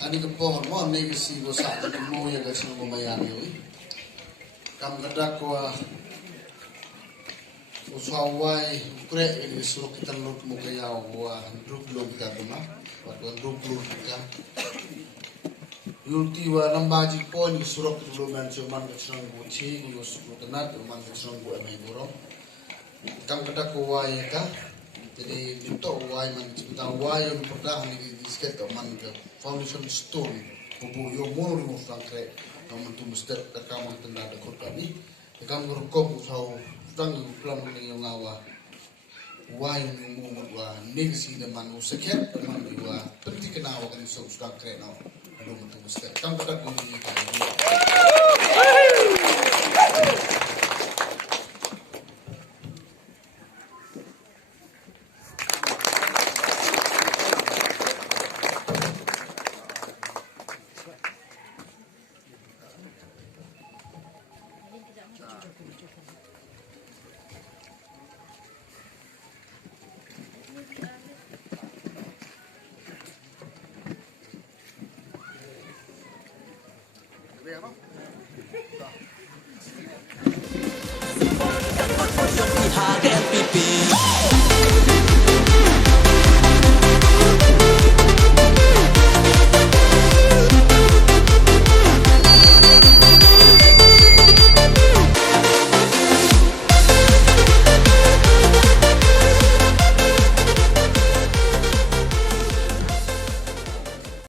Ani kepohon mo negasi go sa mo ya ga sino mamayani oi kam kada ko usawai kure ini suruh kita lut mo kaya wa druk lo kita buma wa druk lo kita yulti wa lambaji po ni suruh kita lo man cuman ke sino go chi ni go suruh tenat man ke sino go amai goro kam kada ko wa ya ka jadi dito wa man kita wa yung perdah ni disket man ke foundation stone bubu yo moro mo frankre naman tu mesti terkamu tenda ada kota ni kamu rukok usau tang plan ni yung awa wa yung mo wa negsi de man usaket man wa perti kenawa kan so frankre no ado mo tu mesti kamu tak ni Hard and